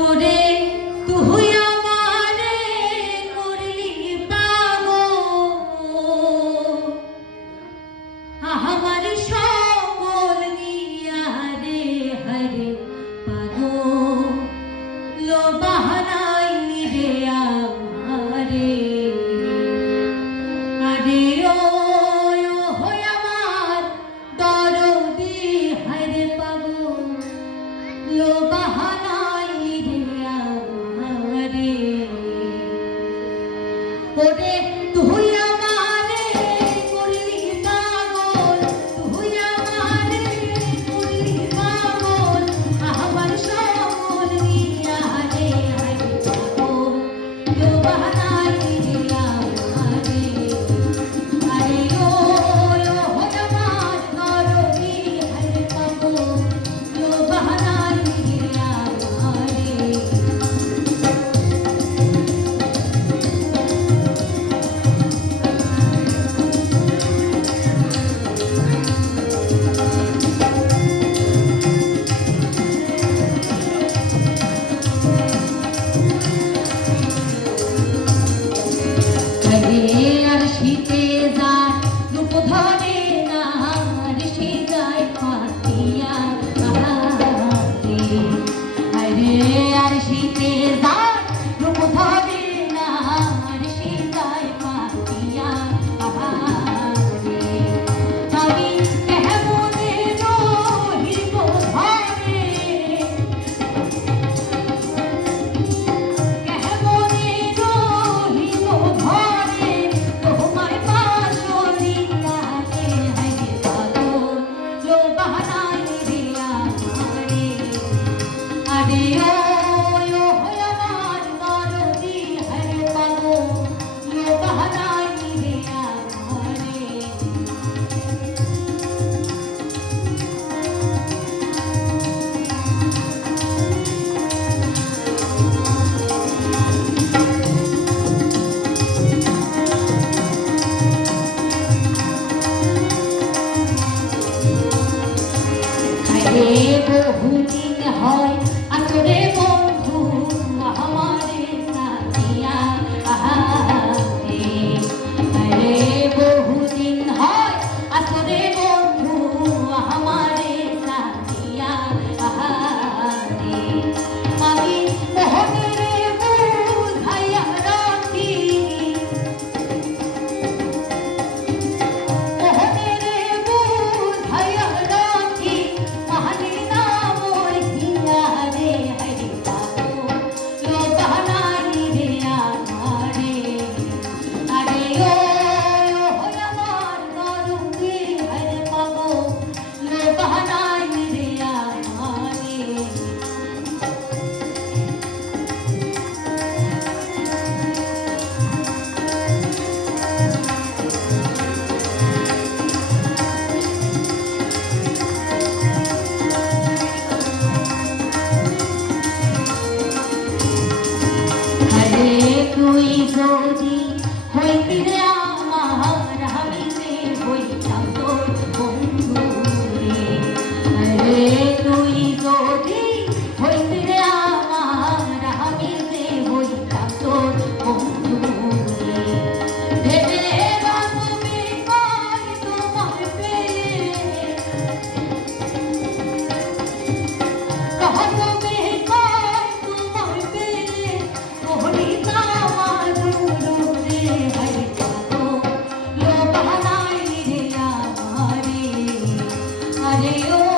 ওরে তুই আমারে করলি পাগল, আমার সকল নিয়া রে হরে পাগল, লো বাহানাই নিরে আমারে। আরে ও হই আমার দরদি হরে পাগল, লো বাহানাই নিরে আমারে। ওরে তুই আমারে করলি পাগল, তুই আমারে করলি পাগল, আমার সকল নিয়া রে হরে পাগল, লো বাহানাই নিরে আমারে। আরে ও হই আমার দরদি হরে পাগল, লো বাহানাই নিরে আমারে। আর শীতে যায় রূপ ধরে না, আর সে যায় পাতিয়া আরে আর শীতে যায় রূপ ধরে না, আর সে যায় পাতিয়া আমি কেমনে রহিব ঘরে, কেমনে রহিব ঘরে, তোমার বাসরিয়া রে হরে পাগল, লো বাহানাই রে আমারে। আরে ও হই আমার দরদি হরে পাগল, লো বাহানাই রে আমারে। আরে বহুদিন হয় আসরে বন্ধু আমারে সাথিয়া আহারে। আরে বহুদিন হয় আসরে বন্ধু আমারে সাথিয়া আহারে। আমি মোহনেরে বুঝাইয়া রাখি, মোহনেরে বুঝাইয়া রাখি, মানি না মোর হিয়া রে হরে পাগল, লো বাহানাই রে আমারে। আরে ও হই আমার দরদি হরে পাগল, লো বাহানাই রে আমারে। আরে তুই যদি হইতি রে আমার, আমি যে হইতাম তোর বন্ধু রে। আরে তুই যদি হইতি রে আমার, আমি যে হইতাম তোর বন্ধু রে। ভেবে বাঁচবে কই তোমার পেলে, कहबे कई तुम्हार पेले, तोहरी दामार रे हरे पागल, लो बाहनाई रे আমারে। আরে ও